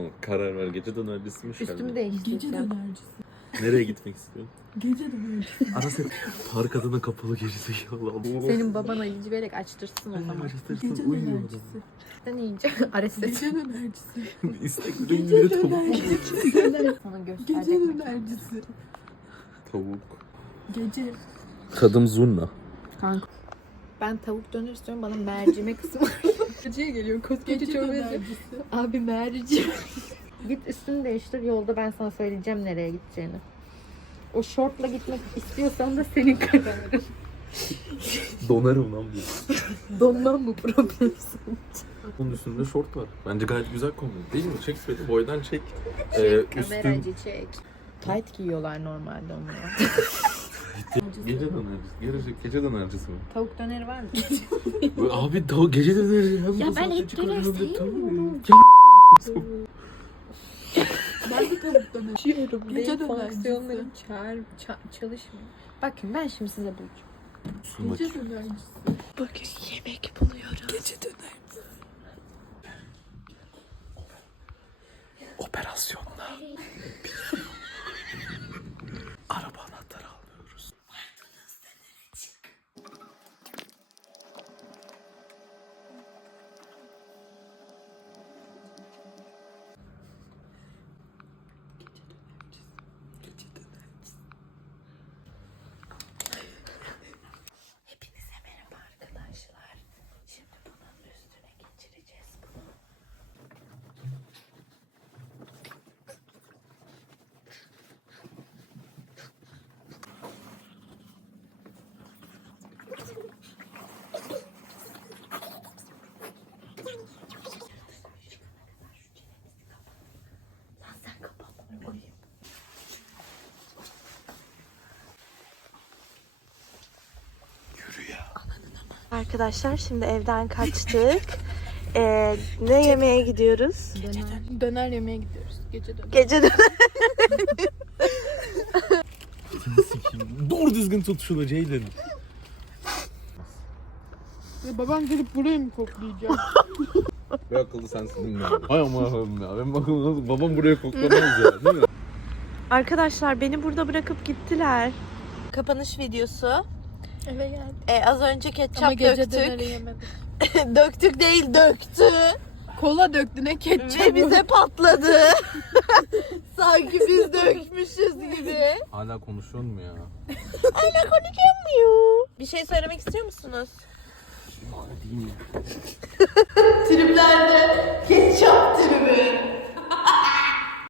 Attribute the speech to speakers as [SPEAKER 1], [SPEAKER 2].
[SPEAKER 1] Karar ver. Gece dönercisi mi?
[SPEAKER 2] Üstümü değiştireceğim.
[SPEAKER 3] Gece dönercisi.
[SPEAKER 1] Nereye gitmek istiyorsun?
[SPEAKER 3] Gece dönercisi.
[SPEAKER 1] Ana sen park adına kapalı gerizekalı.
[SPEAKER 2] Senin baban acı vererek açtırsın o zaman.
[SPEAKER 3] Gece dönercisi.
[SPEAKER 2] Sen iyice ares et.
[SPEAKER 3] Gece dönercisi.
[SPEAKER 1] İstek
[SPEAKER 3] Gece
[SPEAKER 1] ürünleri tavuk.
[SPEAKER 3] dönercisi.
[SPEAKER 2] Sana
[SPEAKER 3] Gece
[SPEAKER 2] gösterecek.
[SPEAKER 3] dönercisi.
[SPEAKER 1] Tavuk.
[SPEAKER 3] Gece.
[SPEAKER 1] Tadım zurna.
[SPEAKER 2] Kanka. Ben tavuk döner istiyorum. Bana mercimek kısmı. Acıya geliyor. Koskoca
[SPEAKER 3] Gece
[SPEAKER 2] çorbacı.
[SPEAKER 3] dönercisi.
[SPEAKER 2] Abi merci. Git üstünü değiştir. Yolda ben sana söyleyeceğim nereye gideceğini. O şortla gitmek istiyorsan da senin kararın.
[SPEAKER 1] Donarım lan bu.
[SPEAKER 2] Donman mı problem?
[SPEAKER 1] Bunun üstünde şort var. Bence gayet güzel kombin. Değil mi? Çek beni. Boydan çek.
[SPEAKER 2] Kameracı çek. Tight giyiyorlar normalde onlar.
[SPEAKER 1] Gece dönercisi. Gece dönercisi mi?
[SPEAKER 2] Tavuk döneri var mı?
[SPEAKER 1] Abi gece dönercisi. Hem
[SPEAKER 2] Ya
[SPEAKER 1] bu
[SPEAKER 2] ben
[SPEAKER 1] saatte
[SPEAKER 2] et
[SPEAKER 1] çıkarıyor,
[SPEAKER 2] döner
[SPEAKER 1] hem de
[SPEAKER 2] sevmiyorum.
[SPEAKER 1] tavuk.
[SPEAKER 3] Ben de tavuk döner.
[SPEAKER 2] Yaşıyorum.
[SPEAKER 3] Gece
[SPEAKER 2] Beyin
[SPEAKER 3] dönercisi.
[SPEAKER 2] fonksiyonlarım çalışmıyor. Bakın ben şimdi size bulacağım.
[SPEAKER 3] Gece dönercisi.
[SPEAKER 2] Bugün yemek buluyoruz.
[SPEAKER 3] Gece dönercisi.
[SPEAKER 1] Operasyonla. Araba anahtarı alıyoruz.
[SPEAKER 2] Hepinize merhaba arkadaşlar. Şimdi bunun üstüne geçireceğiz bunu. Lan sen kapat bunu koyayım.
[SPEAKER 1] Yürü ya.
[SPEAKER 4] Arkadaşlar şimdi evden kaçtık. Ne yemeğe gidiyoruz?
[SPEAKER 3] Döner yemeye gidiyoruz. Gece döner.
[SPEAKER 4] Gece döner.
[SPEAKER 1] Doğru düzgün tut şunu Ceylin.
[SPEAKER 3] Ya babam gelip burayı mı koklayacak?
[SPEAKER 1] Bir akıllı sensin değil mi? Hay Allah'ım ya. Benim akıllım babam buraya koklamaz ya. Değil mi?
[SPEAKER 4] Arkadaşlar beni burada bırakıp gittiler. Kapanış videosu.
[SPEAKER 3] Eve geldim.
[SPEAKER 4] Az önce ketçap
[SPEAKER 3] Ama gece
[SPEAKER 4] döktük.
[SPEAKER 3] döneri yemedim.
[SPEAKER 4] Döktük değil döktü.
[SPEAKER 3] Kola döktü ne ketçap.
[SPEAKER 4] Ve bize patladı. Sanki biz dökmüşüz gibi.
[SPEAKER 1] Hala konuşuyor mu ya?
[SPEAKER 4] Hala konuşamıyor. Bir şey söylemek istiyor musunuz?
[SPEAKER 1] Değil mi?
[SPEAKER 4] Triplerde ketçap tribi.